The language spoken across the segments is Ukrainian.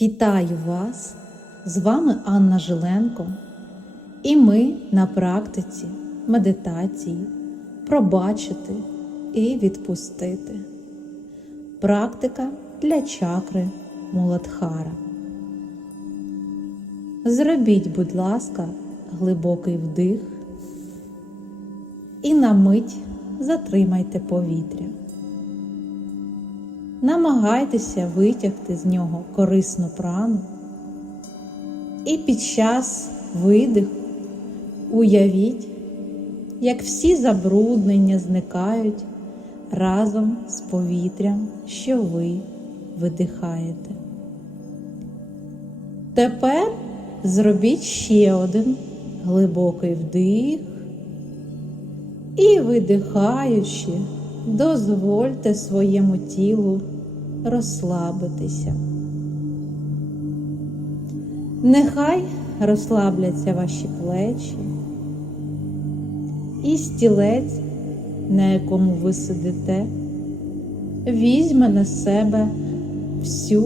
Вітаю вас! З вами Анна Жиленко, і ми на практиці медитації пробачити і відпустити. Практика для чакри Муладхара. Зробіть, будь ласка, глибокий вдих і на мить затримайте повітря. Намагайтеся витягти з нього корисну прану і під час видиху уявіть, як всі забруднення зникають разом з повітрям, що ви видихаєте. Тепер зробіть ще один глибокий вдих і видихаючи, дозвольте своєму тілу розслабитися. Нехай розслабляться ваші плечі і стілець, на якому ви сидите, візьме на себе всю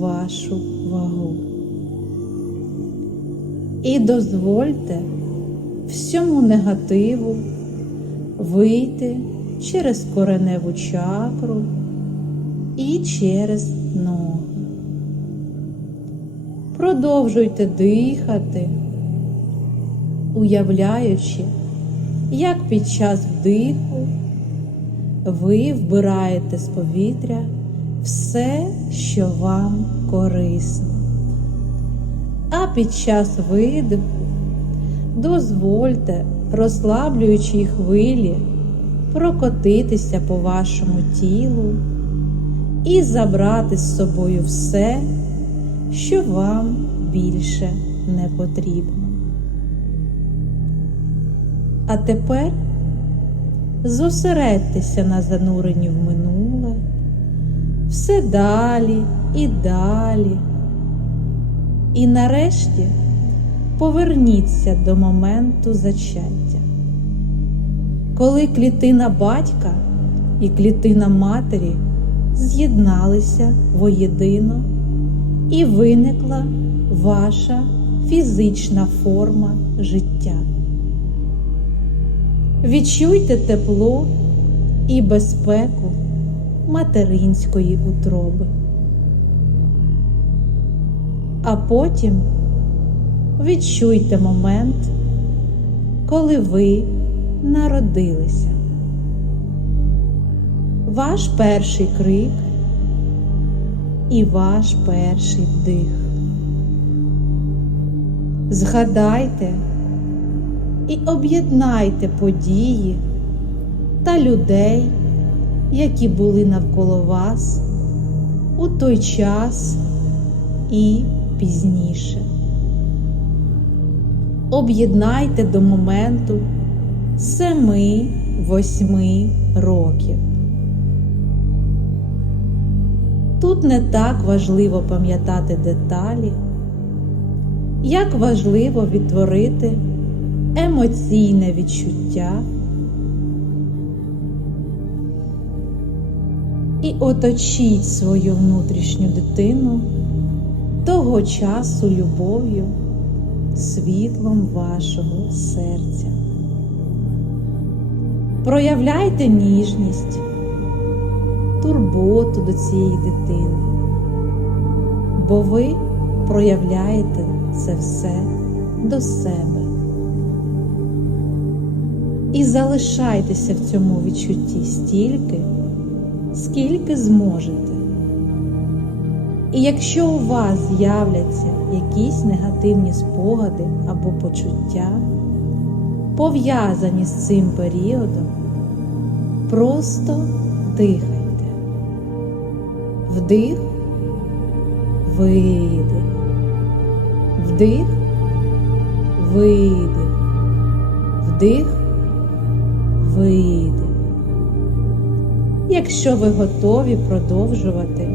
вашу вагу. І дозвольте всьому негативу вийти через кореневу чакру і через ноги. Продовжуйте дихати, уявляючи, як під час вдиху ви вбираєте з повітря все, що вам корисно. А під час видиху дозвольте, розслаблюючи хвилі, прокотитися по вашому тілу і забрати з собою все, що вам більше не потрібно. А тепер зосередьтеся на зануренні в минуле, все далі і далі. І нарешті поверніться до моменту зачаття, коли клітина батька і клітина матері з'єдналися воєдино і виникла ваша фізична форма життя. Відчуйте тепло і безпеку материнської утроби. А потім відчуйте момент, коли ви народилися. Ваш перший крик і ваш перший вдих. Згадайте і об'єднайте події та людей, які були навколо вас у той час і пізніше. Об'єднайте до моменту семи-восьми років. Тут не так важливо пам'ятати деталі, як важливо відтворити емоційне відчуття. І оточіть свою внутрішню дитину того часу любов'ю, світлом вашого серця. Проявляйте ніжність турботу до цієї дитини, бо ви проявляєте це все до себе. І залишайтеся в цьому відчутті стільки, скільки зможете. І якщо у вас з'являться якісь негативні спогади або почуття, пов'язані з цим періодом, просто дихайте. Вдих, видих, вдих, видих, вдих, видих. Якщо ви готові продовжувати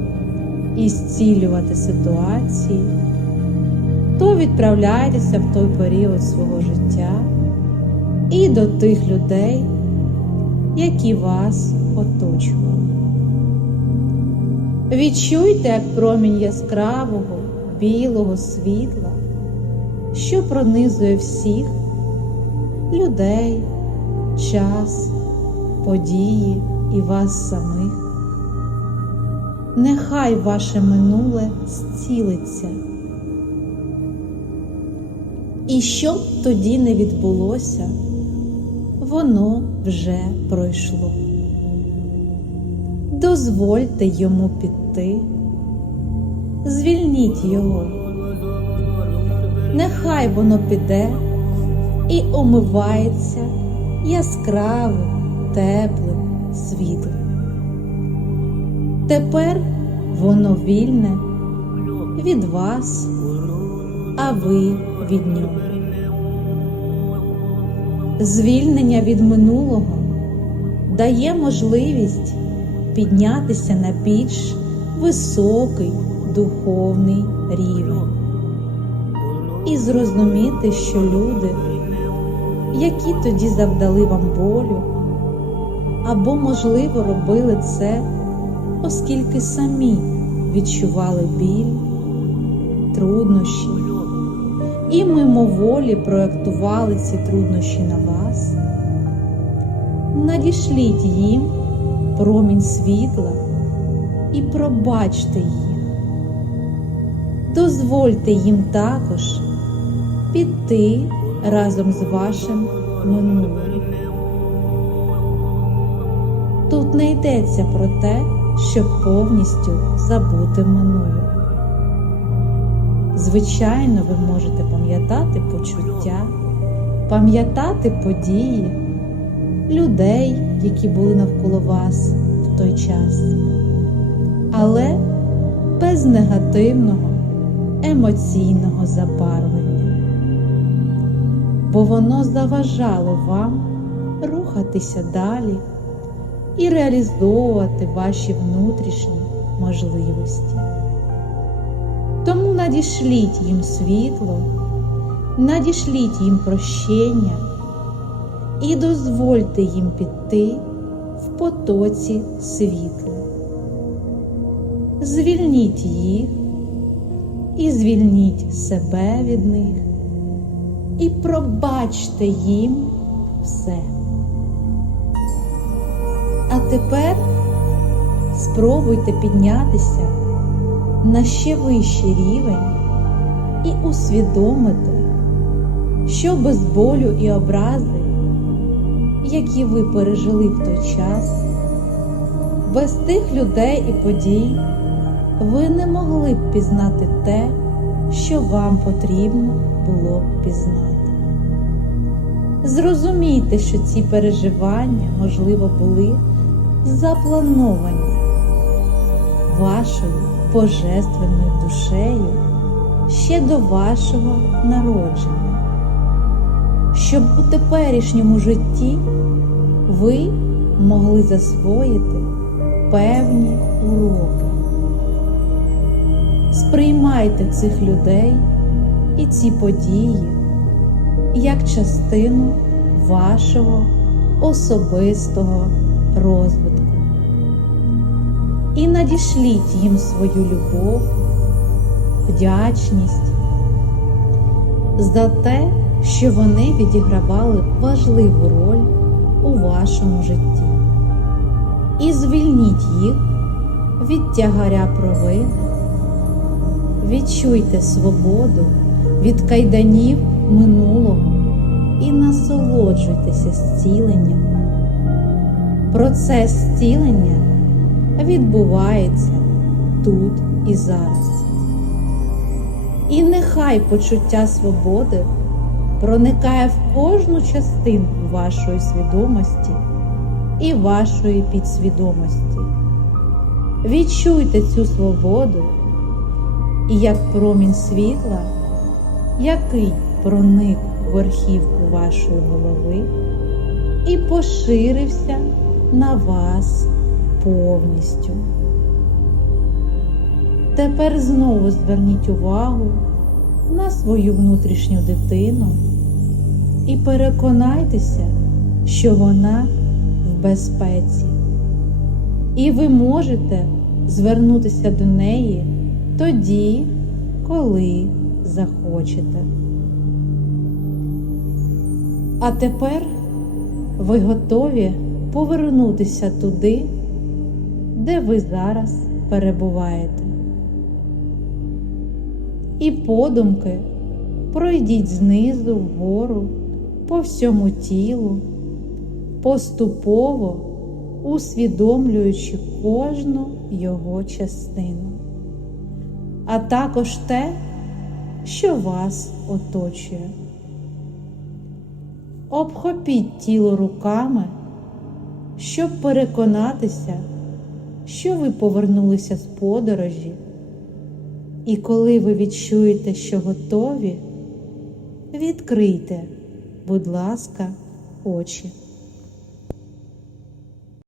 і зцілювати ситуації, то відправляйтеся в той період свого життя і до тих людей, які вас оточували. Відчуйте, як промінь яскравого білого світла, що пронизує всіх людей, час, події і вас самих. Нехай ваше минуле зцілиться. І що б тоді не відбулося, воно вже пройшло. Дозвольте йому піти, звільніть його, нехай воно піде і омивається яскравим, теплим світлом. Тепер воно вільне від вас, а ви від нього. Звільнення від минулого дає можливість піднятися на більш високий духовний рівень. І зрозуміти, що люди, які тоді завдали вам болю, або, можливо, робили це, оскільки самі відчували біль, труднощі і мимоволі проектували ці труднощі на вас, надішліть їм промінь світла і пробачте їх. Дозвольте їм також піти разом з вашим минулим. Тут не йдеться про те, щоб повністю забути минуле. Звичайно, ви можете пам'ятати почуття, пам'ятати події, людей, які були навколо вас в той час, але без негативного емоційного забарвлення, бо воно заважало вам рухатися далі і реалізовувати ваші внутрішні можливості. Тому надішліть їм світло, надішліть їм прощення і дозвольте їм піти в потоці світла. Звільніть їх і звільніть себе від них, і пробачте їм все. А тепер спробуйте піднятися на ще вищий рівень і усвідомити, що без болю і образи, які ви пережили в той час, без тих людей і подій ви не могли б пізнати те, що вам потрібно було б пізнати. Зрозумійте, що ці переживання, можливо, були заплановані вашою божественною душею ще до вашого народження, щоб у теперішньому житті ви могли засвоїти певні уроки. Сприймайте цих людей і ці події як частину вашого особистого розвитку. І надішліть їм свою любов, вдячність за те, що вони відігравали важливу роль у вашому житті. І звільніть їх від тягаря провини. Відчуйте свободу від кайданів минулого і насолоджуйтеся зціленням. Процес зцілення відбувається тут і зараз. І нехай почуття свободи проникає в кожну частинку вашої свідомості і вашої підсвідомості. Відчуйте цю свободу і як промінь світла, який проник в верхівку вашої голови і поширився на вас повністю. Тепер знову зверніть увагу на свою внутрішню дитину і переконайтеся, що вона в безпеці. І ви можете звернутися до неї тоді, коли захочете. А тепер ви готові повернутися туди, де ви зараз перебуваєте. І подумки пройдіть знизу вгору по всьому тілу, поступово усвідомлюючи кожну його частину, а також те, що вас оточує. Обхопіть тіло руками, щоб переконатися, що ви повернулися з подорожі, і коли ви відчуєте, що готові, відкрийте, будь ласка, очі.